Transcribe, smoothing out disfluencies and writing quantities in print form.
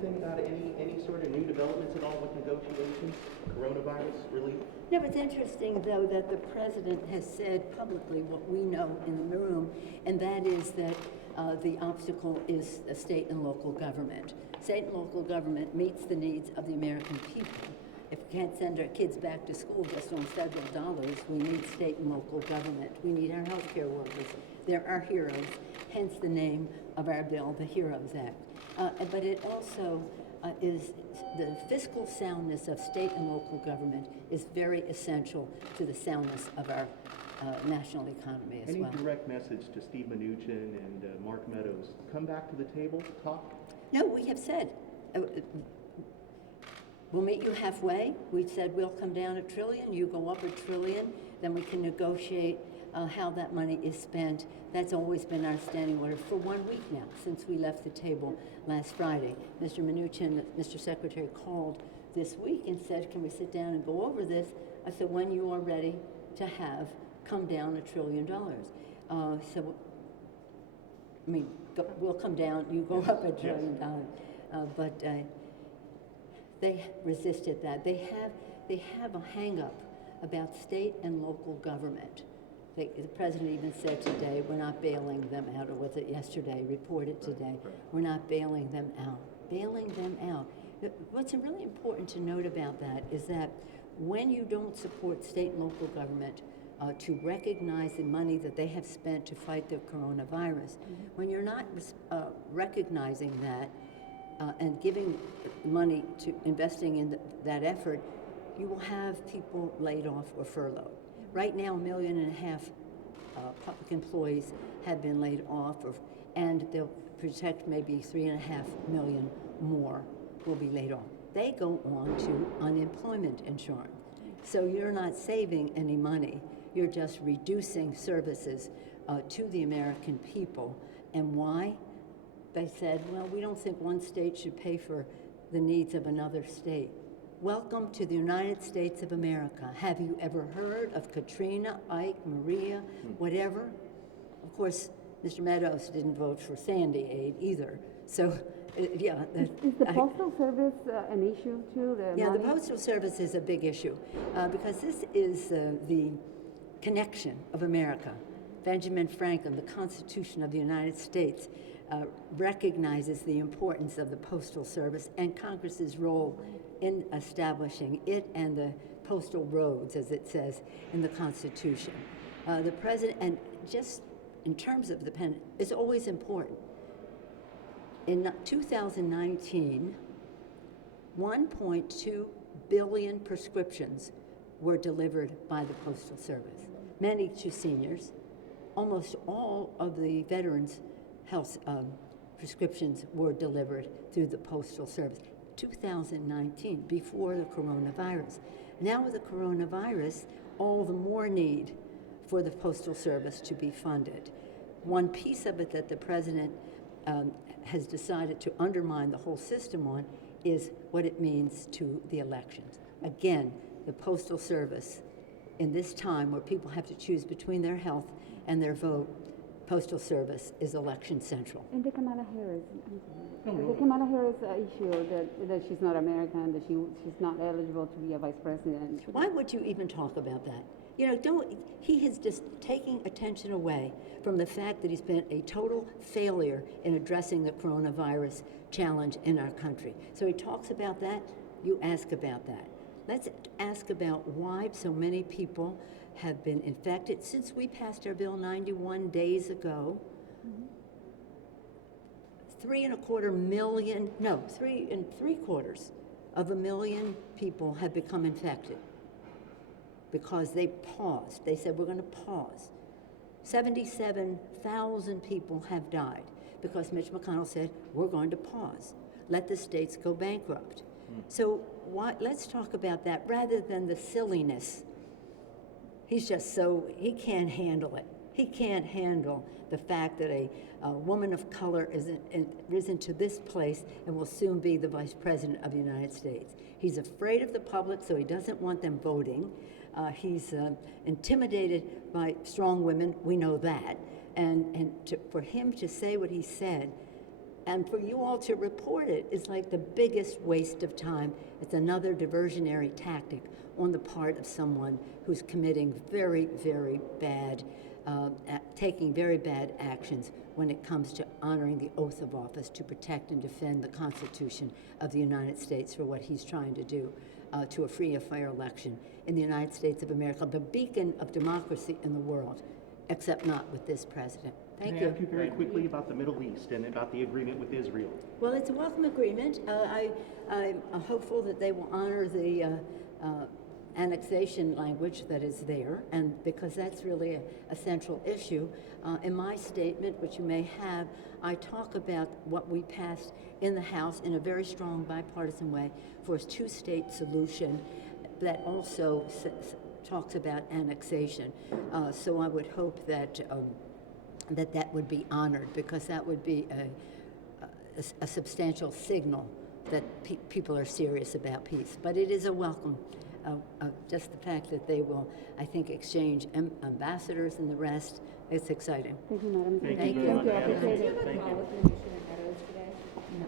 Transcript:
anything about any sort of new developments at all with negotiations, coronavirus relief? No, it's interesting, though, that the president has said publicly what we know in the room, and that is that the obstacle is the state and local government. State and local government meets the needs of the American people. If we can't send our kids back to school just on federal dollars, we need state and local government. We need our healthcare workers. They're our heroes, hence the name of our bill, the HEROES Act. But it also is the fiscal soundness of state and local government is very essential to the soundness of our national economy as well. Any direct message to Steve Mnuchin and Mark Meadows? Come back to the table, talk? No, we have said, we'll meet you halfway. We've said we'll come down $1 trillion, you go up $1 trillion, then we can negotiate how that money is spent. That's always been our standing order for 1 week now, since we left the table last Friday. Mr. Mnuchin, Mr. Secretary, called this week and said, can we sit down and go over this? I said, when you are ready to have come down $1 trillion. So, I mean, we'll come down, you go up $1 trillion. But they resisted that. They have a hang-up about state and local government. The president even said today, we're not bailing them out, or was it yesterday, reported today, we're not bailing them out. Bailing them out. What's really important to note about that is that when you don't support state and local government to recognize the money that they have spent to fight the coronavirus, when you're not recognizing that and giving money to investing in that effort, you will have people laid off or furloughed. Right now, 1.5 million public employees have been laid off, and they'll project maybe 3.5 million more will be laid off. They go on to unemployment insurance. So you're not saving any money. You're just reducing services to the American people. And why? They said, well, we don't think one state should pay for the needs of another state. Welcome to the United States of America. Have you ever heard of Katrina, Ike, Maria, whatever? Of course, Mr. Meadows didn't vote for Sandy aid either. So, yeah. Is the Postal Service an issue too? The Postal Service is a big issue because this is the connection of America. Benjamin Franklin, the Constitution of the United States, recognizes the importance of the Postal Service and Congress's role in establishing it and the postal roads, as it says in the Constitution. The president, and just in terms of the pen, is always important. In 2019, 1.2 billion prescriptions were delivered by the Postal Service, many to seniors. Almost all of the veterans' health prescriptions were delivered through the Postal Service. 2019, before the coronavirus. Now with the coronavirus, all the more need for the Postal Service to be funded. One piece of it that the president has decided to undermine the whole system on is what it means to the elections. Again, the Postal Service, in this time where people have to choose between their health and their vote, Postal Service is election central. And the Kamala Harris, the Kamala Harris issue that she's not American, that she's not eligible to be a vice president. Why would you even talk about that? You know, he is just taking attention away from the fact that he's been a total failure in addressing the coronavirus challenge in our country. So he talks about that, you ask about that. Let's ask about why so many people have been infected since we passed our bill 91 days ago. 3.25 million, no, 3.75 million people have become infected because they paused. They said, we're going to pause. 77,000 people have died because Mitch McConnell said, we're going to pause. Let the states go bankrupt. So let's talk about that rather than the silliness. He's just he can't handle it. He can't handle the fact that a woman of color is risen to this place and will soon be the Vice President of the United States. He's afraid of the public, so he doesn't want them voting. He's intimidated by strong women, we know that. And for him to say what he said And for you all to report it is like the biggest waste of time. It's another diversionary tactic on the part of someone who's committing very, very bad, taking very bad actions when it comes to honoring the oath of office to protect and defend the Constitution of the United States for what he's trying to do to a free and fair election in the United States of America, the beacon of democracy in the world, except not with this president. Thank Can I you. ask you very quickly about the Middle East and about the agreement with Israel? Well, it's a welcome agreement. I'm hopeful that they will honor the annexation language that is there, and because that's really a central issue. In my statement, which you may have, I talk about what we passed in the House in a very strong bipartisan way for a two-state solution that also talks about annexation. So I would hope that that would be honored, because that would be a substantial signal that people are serious about peace. But it is a welcome, just the fact that they will, I think, exchange ambassadors and the rest. It's exciting. Thank you, Madam. Thank you Thank you. very I much. appreciate it. Thank you. No.